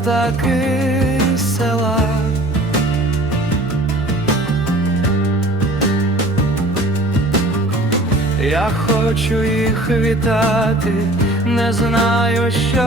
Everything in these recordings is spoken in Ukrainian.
птаки села. Я хочу їх вітати, не знаю, що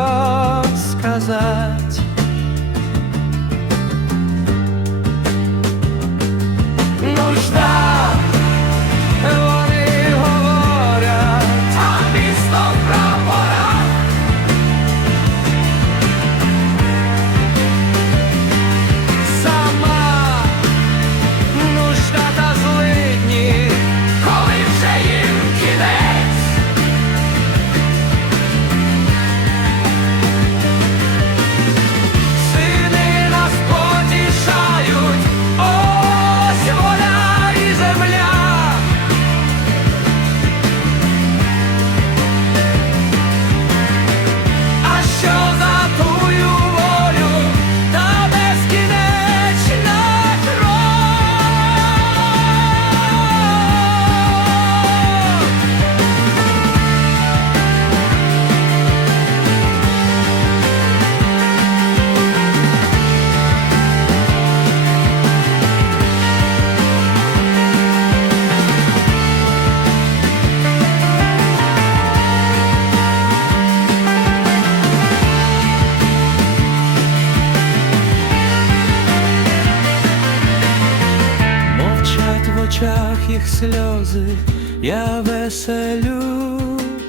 очах їх сльози, я веселю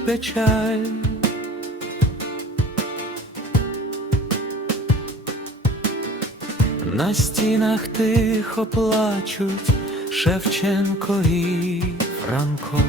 печаль. На стінах тихо плачуть Шевченко і Франко.